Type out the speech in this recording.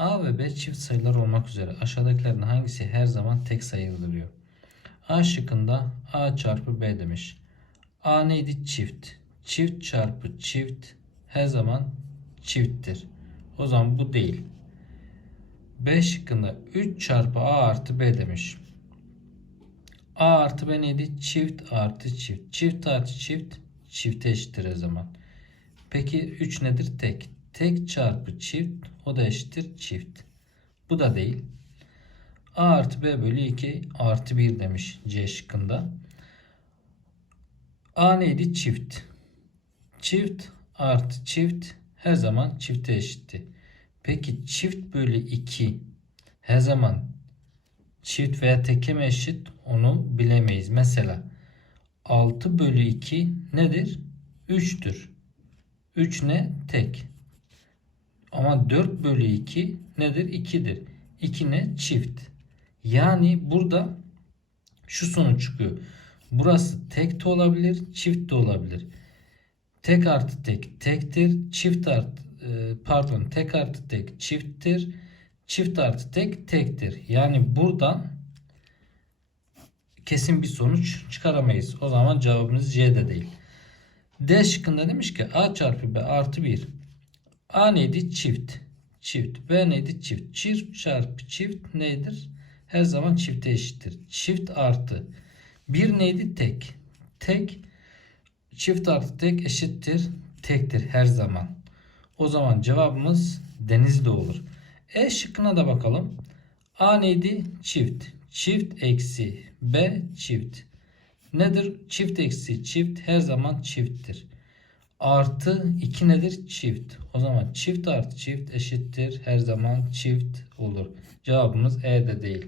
A ve B çift sayılar olmak üzere aşağıdakilerden hangisi her zaman tek sayıdır. A şıkkında A çarpı B demiş. A neydi? Çift. Çift çarpı çift her zaman çifttir. O zaman bu değil. B şıkkında 3 çarpı A artı B demiş. A artı B neydi? Çift artı çift. Çift artı çift çifte eşittir o zaman. Peki 3 nedir? Tek. Tek çarpı çift o da eşittir çift. Bu da değil. A artı B bölü 2 artı 1 demiş C şıkkında. A neydi? Çift. Çift artı çift her zaman çifte eşitti. Peki çift bölü 2 her zaman çift veya teke mi eşit onu bilemeyiz. Mesela 6 bölü 2 nedir? 3'tür. 3 ne? Tek. Ama 4 bölü 2 nedir? 2'dir. 2 ne? Çift. Yani burada şu sonuç çıkıyor. Burası tek de olabilir, çift de olabilir. Tek artı tek tektir. Çift artı e, pardon tek artı tek çifttir. Çift artı tek tektir. Yani buradan kesin bir sonuç çıkaramayız. O zaman cevabımız C'de değil. D şıkkında demiş ki A çarpı B artı 1. A neydi? Çift. Çift. B neydi? Çift. Çift çarpı çift nedir? Her zaman çifte eşittir. Çift artı. 1 neydi? Tek. Tek. Çift artı tek eşittir. Tektir her zaman. O zaman cevabımız Denizli olur. E şıkkına da bakalım. A neydi? Çift. Çift eksi B çift. Nedir? Çift eksi çift her zaman çifttir. Artı 2 nedir? Çift. O zaman çift artı çift eşittir. Her zaman çift olur. Cevabımız E'de değil.